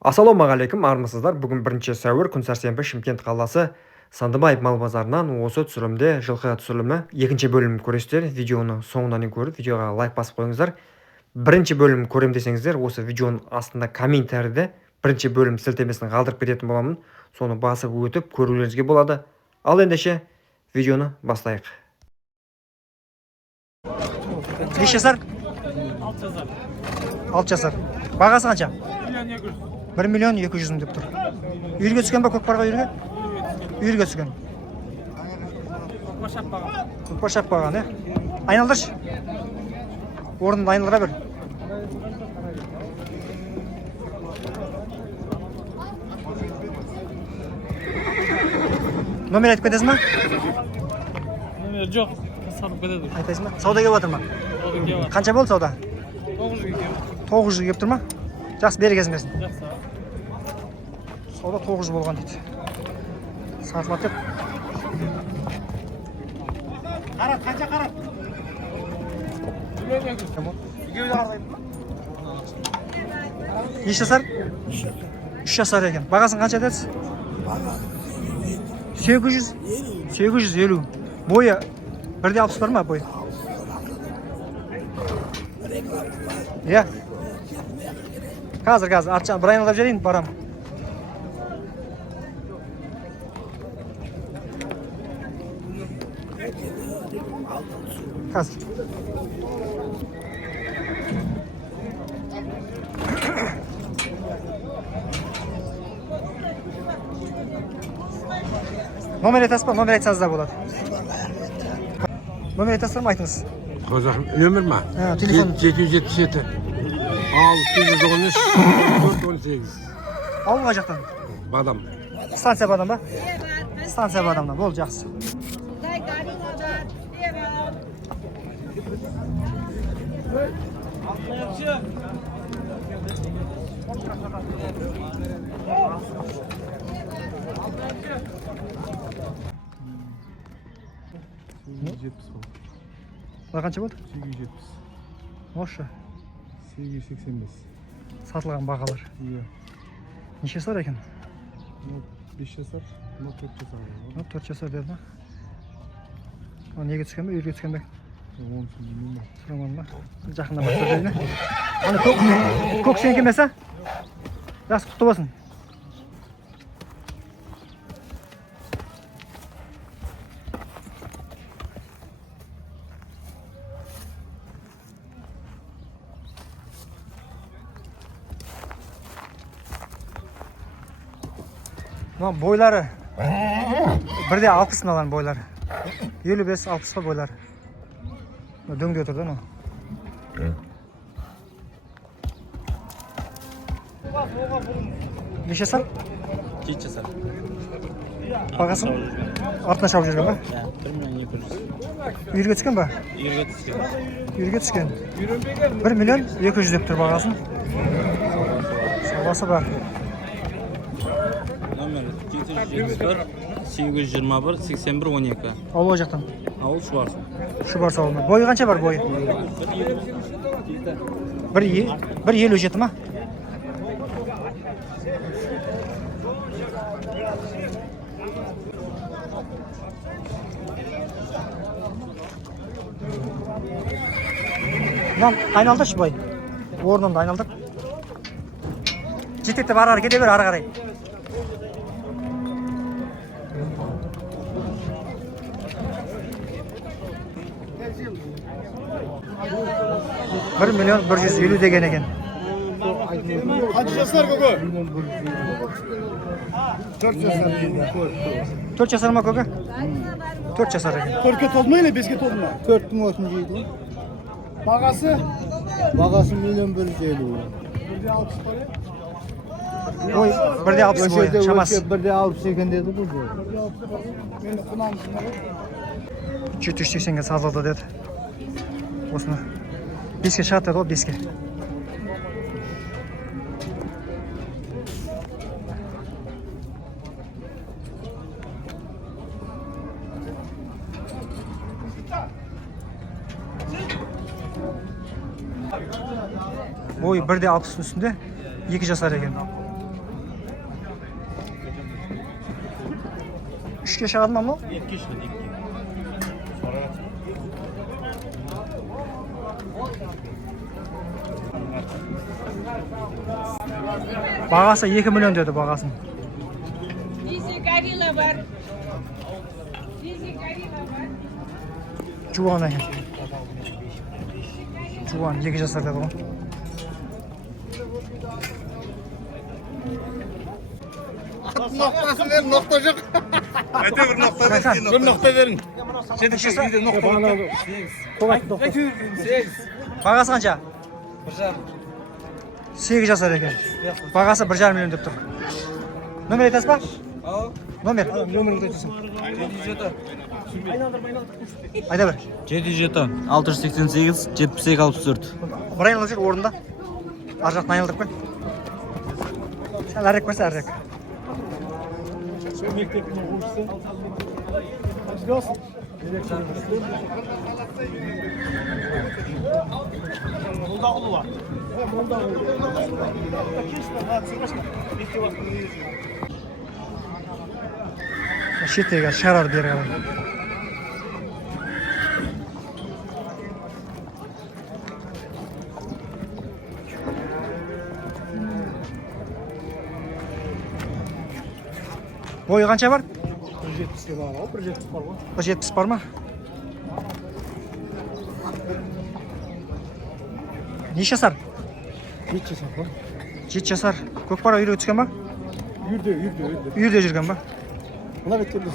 Ассалаумағалейкум, армысыздар. Бүгін 1 сәуір, күн сәрсенбі, Шымкент қаласы Сандыбаев мал базарынан осы түсірілімде жылқы түсірілімі екінші бөлімін көресіздер. Видеоны соңынан дейін көріп, видеоға лайк басып қойыңыздар. Бірінші бөлім көрем десеңіздер, осы видеоның астында комментарийде бірінші бөлім сілтемесін қалдырып кететін боламын. Соны басып өтіп көрулеріңізге болады. Ал ендеше видеоны бастайық. Неше жасар? 6 жасар. Бағасы қанша? 1.200.000 деп тұр. Үйірге түскен ба, көкпарға үйірге? Үйірге түскен. Көкпар шаппаған, Айналдыршы. Орнын айналдыра бер. Номер айтып кетесің ма? Номер жоқ, сатып кетеді. Айтасың ба? Сауда келіп жатыр ма? Қанша болды сауда? 900 келіп тұр ма? Жақсы, берекесін берсін. Сауда 900 болған дейді. Сатылады деп. Қарат, қанша қарат? Неше жасар? 3 жасар екен. Бағасын қанша айтасыз? 850. Бойы 1.60 бар ма бойы? Иә. Қазір артынан бір айналдап жерейін, барам. Қазір. Номер айтасыз ба? Номер айтсаңыз да болады. Номер айтасыздар ма, айтыңыз? Қазақ нөмір ма? Телефон. 777 613 418. Ауылға жақтан. Бадам. Станция Бадам ба? Станция Бадамнан. Болды, жақсы. Бұлар қанша болды? 870. Ошы. 885. Сатылған бағалар. Иә. Неше жасар екен? 5 жасар, 4 жасар. 4 жасар деді ма? Неге түскен бе, үйірге түскен бе? Сұраман ба? Жақында бақса дейіне. Көк сен кемесі? Жақсы, құтты болсын. Бойлары 1.60 алған бойлары. 55-60 бойлары. Дөңде отырды ма? Неше жасар? 7 жасар. Бағасын? Артына шауып жүрген ба? 1.200.000. Үйірге түскен ба? Үйірге түскен. 1.200.000 деп тұр бағасын. Саудасы бар. Номер 821 81 12. Ауыл жақтан. Ауыл Шұбарсы. Шұбарсы ауылына. Бойы қанша бар бойы? 1.57 ма? Айналдыршы бой. Орнымды айналдыр. Жетекті бар кете бер, ары қарай. $1.150.000 деген екен. Қанша жасар көке? 4 жасар ма көке? 4 жасар екен. 4-ке толды ма, 5-ке толды ма? 4.30 жейді. Бағасы? Бағасы 1.150.000. 1.60 бойы, шамасы. 1.60 екен деді бұл. Мені құнамыз ма? 780-ге сатылды деді. Осыны 5-ке шығады деді, 5-ке. Boyu 1.60'ın üstünde 2 жасар екен. 3ке шығады ма? 2 шығады 2. Бағасы 2 миллион деді бағасын. Дизи горилла бар. Дизи горилла бар. Жуан екен. Жуан 2 жасар деді ғой. Noktası verin, nokta yok. Öte bir nokta verin. Bir nokta verin. Şimdi şeyde nokta var. Бағасы қанша? 8 жасар екен. Бағасы 1,5 миллион деп тұр. Номер айтасыз ба? Номер. Номерді айтасың. Айда бір. 7 688 72 64. Бір айналып жүр орында. Ар жақтан айналдырып қой. Сәл әрірек қойса әрірек. Шеттегі шығарар бері қарай. Бойы қанша бар? 170'e var o, 170 var o. 170 бар ма? Неше жасар? 7 yaşar var. 7 жасар. Көкпарға үйреге түскен ба? Yürüdü. Үйірде жүрген ба? Buna bekledim.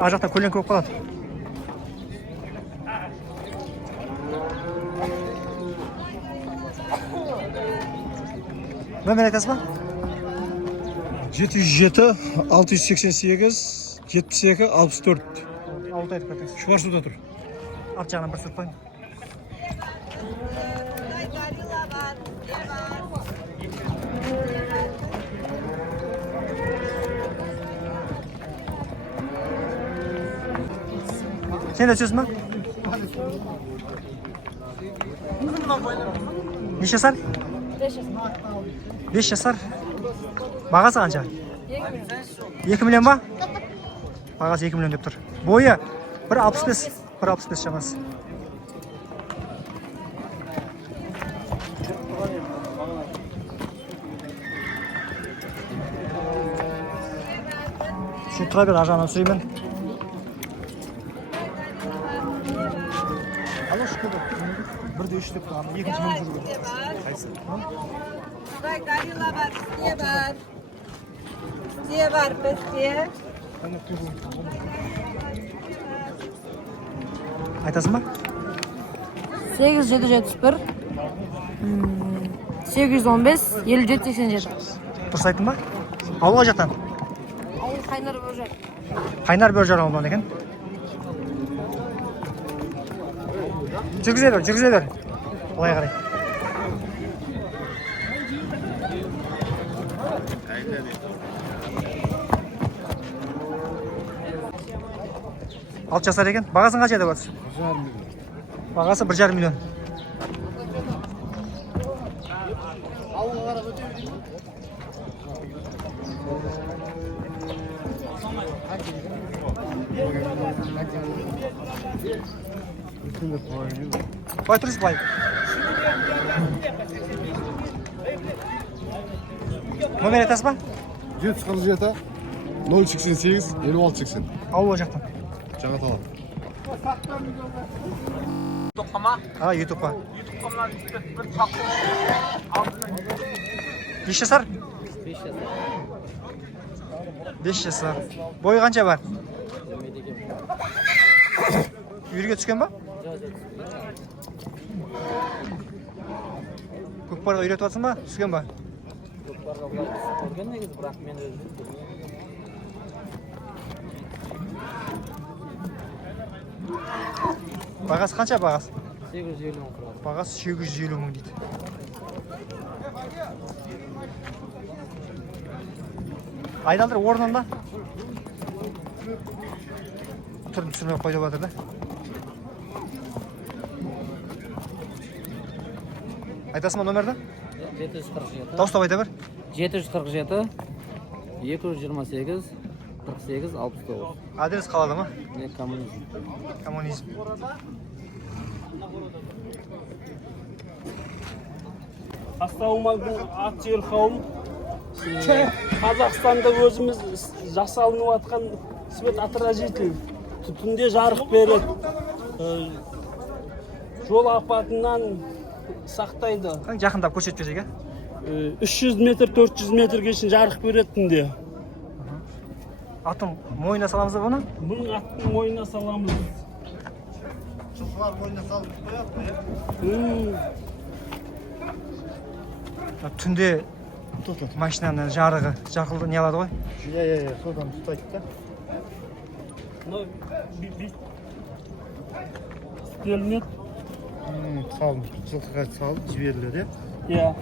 Ар жақта көлеңке болып қалады. Номер айтасыз ба? 707, 688, 72, 64. Ауылды айтып кетіңіз. Şu var şurada dur. Арт жағынан бір сұртпайын. Сен де түсесің ба? Неше жасар? 5 жасар. Бағасы қанша? 2 миллион ба? Бағасы 2 миллион деп тұр. Бойы 1,65 шамасы. Şimdi тұра бер, ажағынан түсіреймен. Allah şükür. Bir de 3 tane. İkinci mümkün olur. Bak gorilla var. Diye var. Diye var peki. Айтасың ба? 8771 815 5787. Дұрыс айттың ба? Ауылға жақтан. Ауыл Қайнар Бөржар. Қайнар Бөржар ауылынан екен. Жүргізе бер. Олай қарай. Алты жасар екен. Бағасын қанша деп жатыр? Бағасы 1,5 миллион. Бай тұрсыз бай. Номер айтасыз ба? 747, 088, 5680. Ауылға жақтан. Жаңа талап. Ютубқа. Неше жасар? 5 жасар. Бойы қанша бар? Үйірге түскен ба? Көкпарға үйретіп жатсың ба? Түскен ба? Бағасы қанша бағасы? 850 мың құрады. Бағасы 850 мың дейді. Айналдыр орнында. Түрін түсірмей қойды батыр да. Айтасың ба номерді? 747 Дауыстап айта бір. 747 228 48-69. Адрес қалада ма? Ne komünizm. Коммунизм. Ассалаумағалейкум, Атжел қауым. Қазақстанда өзіміз жасалынып жатқан свет отражитель түнде жарық береді. Жол апатынан сақтайды. Жақындап көрсетіп жіберсек, 300 метр, 400 метрге шейін жарық береді түнде. атын мойнына саламыз ба бұны? Бұның аттың мойнына саламыз. Жылқылар мойнына салып Түнде машинаның жарығы жарқылды не алады ғой? содан ұстайды да. Стелмет. Салып, жылқыға салып жіберіледі. Иә.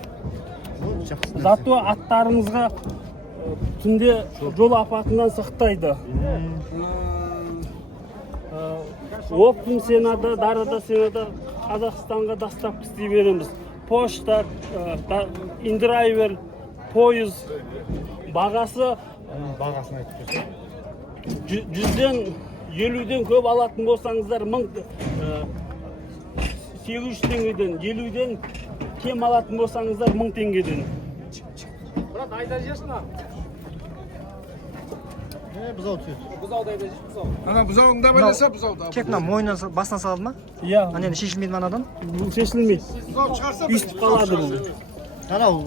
Жақсы. Зато аттарыңызға түнде жол апатынан сақтайды. Оптым сенада, дарада сенада Қазақстанға доставка істей береміз. Почта, индрайвер, пойыз бағасы Бағасын айтып берсек. 100-ден 50-ден көп алатын болсаңыздар 800 теңгеден, 50-ден кем алатын болсаңыздар 1000 теңгеден. Брат, айда жерсің а? Бұзау түседі. Ана бұзауыңда байласа бұзауда. Тек мына мойнына басына салады ма? Иә, Ана енді шешілмейді ма анадан? бұл шешілмейді. Үстіп қалады бұл. Анау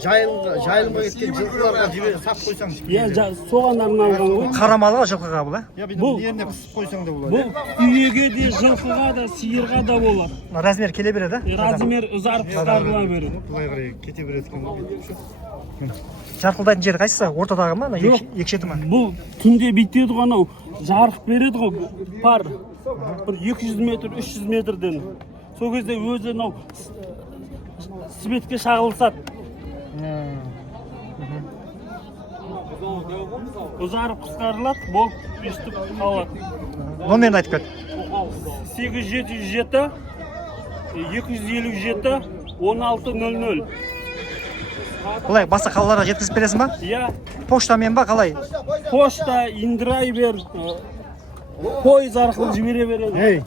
жайылымға кеткен жылқыларға жіберіп сап қойсаң. Иә, соған арналған ғой. Қарамалыға жылқыға бұл, Бұл Еріне қысып қойсаң да болады. бұл үйеге де, жылқыға да, сиырға да болады. Размер келе береді, Размер ұзарып қысқарыла береді. Былай қарай кете береді екен. Жарқылдайтын жері қайсысы? Ортадағы ма? Жоқ. Екі шеті ма? Бұл түнде бүйтеді ғой, анау жарық береді ғой, пар. Бір 200 метр, 300 метрден. Сол кезде өзі анау светке шағылысады. Ұзарып қысқарылады, болып өстіп қалады. Номерін айтып кет. 8707 257 1600. Бұлай басқа қалаларға жеткізіп бересің ба? Иә, Поштамен ба қалай? почта, индрайвер, пойыз арқылы жібере береді.